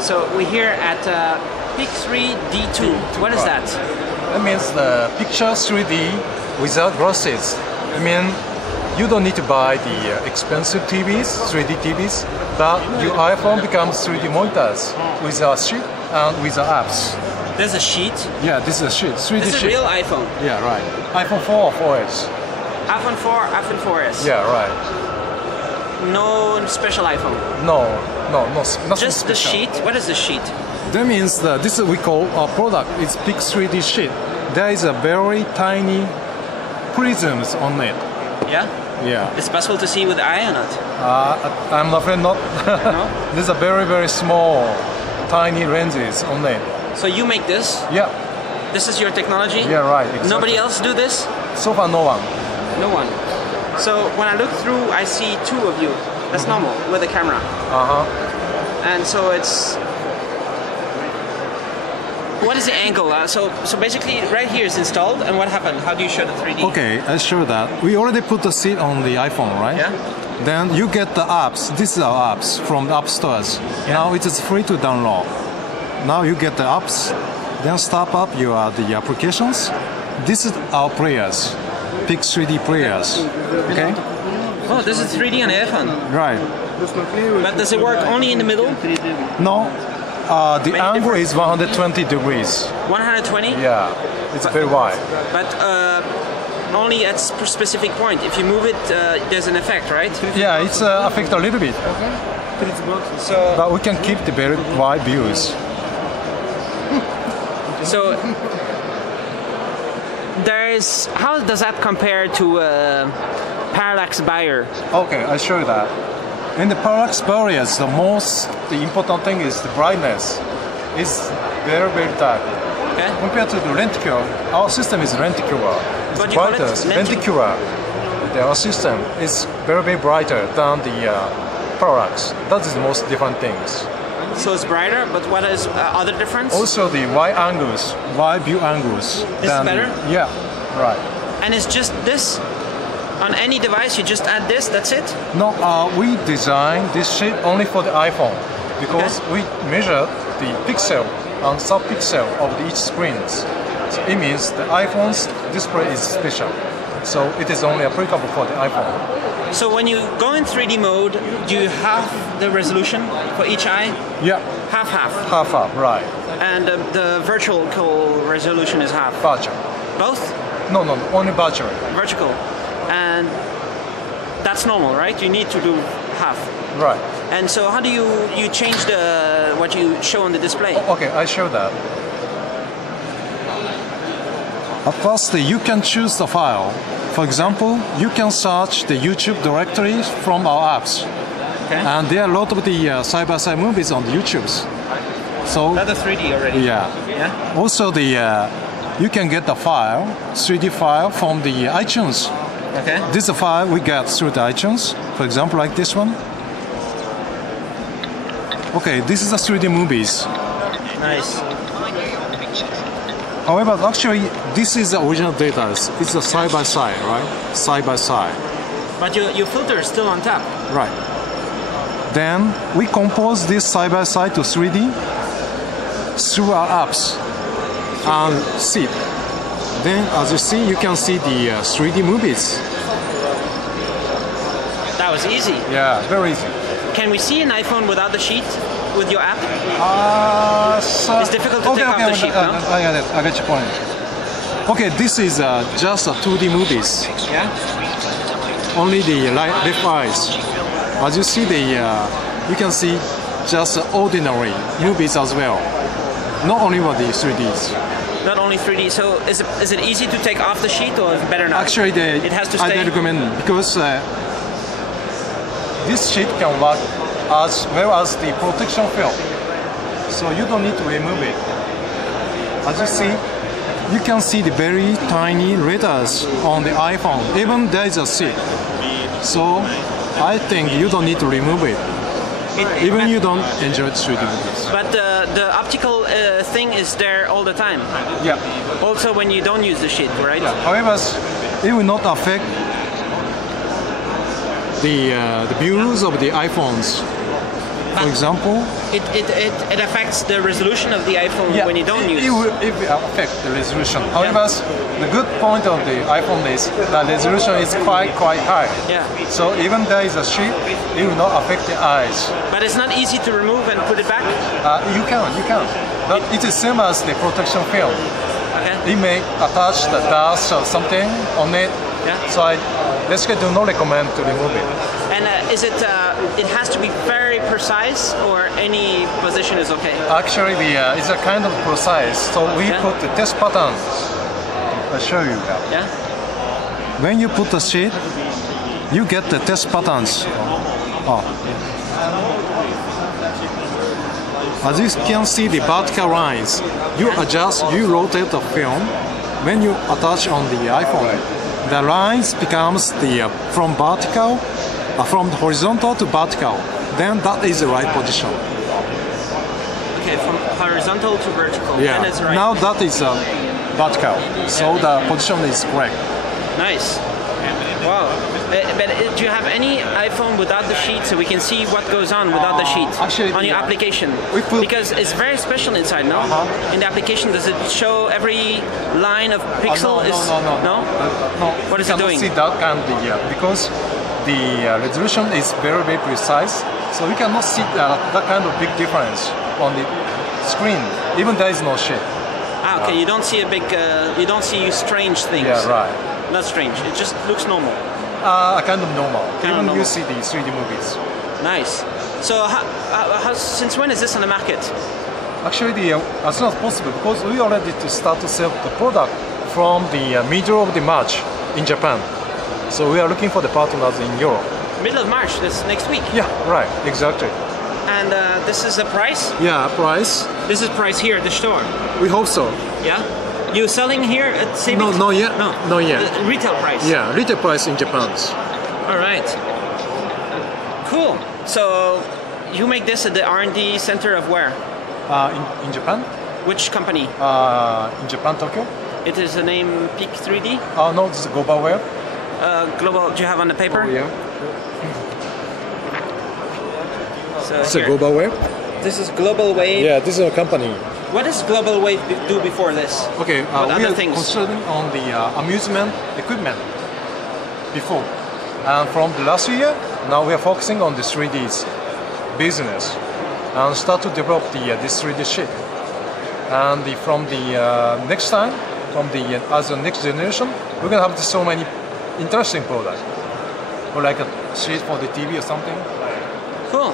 So we're here at Pic3 D-2. What is that? That means the picture 3D without glasses. I mean, you don't need to buy the expensive TVs, 3D TVs, but your iPhone becomes 3D monitors with a sheet and with the apps. There's a sheet? Yeah, this is a sheet, 3D this is sheet. a real iPhone? Yeah, right. iPhone 4 or 4S. iPhone 4, iPhone 4S? Yeah, right. No special iPhone? No, nothing just special. The sheet? What is the sheet? That means that this is we call our product. It's Pic3 sheet. There is a very tiny prisms on it. Yeah? Yeah. It's possible to see with the eye or not? I'm afraid not. No? These are very small, tiny lenses on it. So you make this? Yeah. This is your technology? Yeah, right. Exactly. Nobody else do this? So far, no one. No one. So when I look through, I see two of you. That's normal with the camera. And so it's. What is the angle? So basically, right here is installed, and what happened? How do you show the 3D? Okay, I show that. We already put the seat on the iPhone, right? Yeah. Then you get the apps. This is our apps from the app stores. Yeah. Now it is free to download. Now you get the apps. Then start up the applications. This is our players, Pic3 players. Okay. Oh, this is 3D on the iPhone. Right. But does it work only in the middle? No. The angle is 120 degrees. 120? Yeah, it's very wide. But only at a specific point. If you move it, there's an effect, right? Yeah, it's affect a little bit. So, but we can keep the very wide views. So how does that compare to parallax barrier? Okay, I show you that. In the parallax barriers, the important thing is the brightness. It's very dark. Okay. Compared to the lenticular, our system is lenticular. It's What do you call it? brighter. Lenticular. Our system is very brighter than the parallax. That is the most different things. So it's brighter, but what is other difference? Also the wide view angles. This is better? Yeah, right. And it's just this? On any device, you just add this, that's it? No, we designed this shape only for the iPhone because we measure the pixel and sub-pixel of each screen. So it means the iPhone's display is special. So it is only applicable for the iPhone. So when you go in 3D mode, do you have the resolution for each eye? Yeah. Half. Half, right. And the virtual resolution is half? Virtual. Both? No, only virtual. Vertical. And that's normal, right? You need to do half. Right. And so how do you change what you show on the display? Okay, I show that. At first, you can choose the file. For example, you can search the YouTube directory from our apps. Okay. And there are a lot of the side-by-side movies on the YouTubes. So That's the 3D already. Yeah. Also, you can get the file, 3D file from the iTunes. Okay. This is a file we get through the iTunes. For example, like this one. Okay, this is the 3D movies. Nice. However, actually, this is the original data. It's a side-by-side, right? Side-by-side. But your filter is still on top. Right. Then we compose this side-by-side to 3D through our apps and see it. Then, as you see, you can see the 3D movies. That was easy. Yeah, very easy. Can we see an iPhone without the sheet with your app? It's difficult to take off the sheet, no? I got your point. Okay, this is just 2D movies. Yeah? Only the left eyes. As you see, you can see just ordinary movies as well. Not only with the 3Ds. Not only 3D. So is it easy to take off the sheet or better not? Actually, it has to stay. I recommend it because this sheet can work as well as the protection film. So you don't need to remove it. As you see, you can see the very tiny letters on the iPhone. Even there is a seat. So I think you don't need to remove it. Even you don't enjoy 3D movies. But the optical thing is there all the time. Yeah. Also when you don't use the sheet, right? Yeah. However, it will not affect the views of the iPhones. For example, it affects the resolution of the iPhone when you don't use it. It will affect the resolution. However, the good point of the iPhone is the resolution is quite high. Yeah. So even there is a sheet, it will not affect the eyes. But it's not easy to remove and put it back? You can. But it is same as the protection film. Okay. It may attach the dust or something on it. Yeah. So I basically do not recommend to remove it. And is it has to be very precise, or any position is okay? Actually, it's a kind of precise. So we put the test patterns. I'll show you. Yeah. When you put the sheet, you get the test patterns. As you can see the vertical lines, you rotate the film. When you attach on the iPhone, the lines becomes from horizontal to vertical. Then that is the right position. Okay, from horizontal to vertical. Yeah. That is right. Now that is vertical, so the position is correct. Nice. Wow. But do you have any iPhone without the sheet, so we can see what goes on without the sheet actually, on your application? Because it's very special inside, no? In the application, does it show every line of pixel? No. What is it doing? See that kind of because the resolution is very precise, so you cannot see that kind of big difference on the screen. Even there is no sheet. Ah, okay. You don't see a big. You don't see strange things. Yeah, right. Not strange. It just looks normal. Kind of normal. Even you see the 3D movies. Nice. So, since when is this on the market? Actually, as soon as possible, because we already start to sell the product from the middle of the March in Japan. So we are looking for the partners in Europe. Middle of March, this next week. Yeah, right. Exactly. And this is the price? Yeah, price. This is price here at the store. We hope so. Yeah. You selling here at CB? No, not yet. No, not yet. The retail price. Yeah, retail price in Japan. All right. Cool. So you make this at the R&D center of where? In Japan. Which company? In Japan, Tokyo. It is the name Pic3? No, this is Globalware. Global. Do you have on the paper? Oh, yeah. So it's a Globalware. This is Global Wave. Yeah, this is a company. What does Global Wave do before this? Okay, what we other are things? concentrating on the amusement equipment before. And from the last year, now we are focusing on the 3D's business and start to develop this 3D sheet. And from the next time, as the next generation, we're gonna have so many interesting products, or like a sheet for the TV or something. Cool.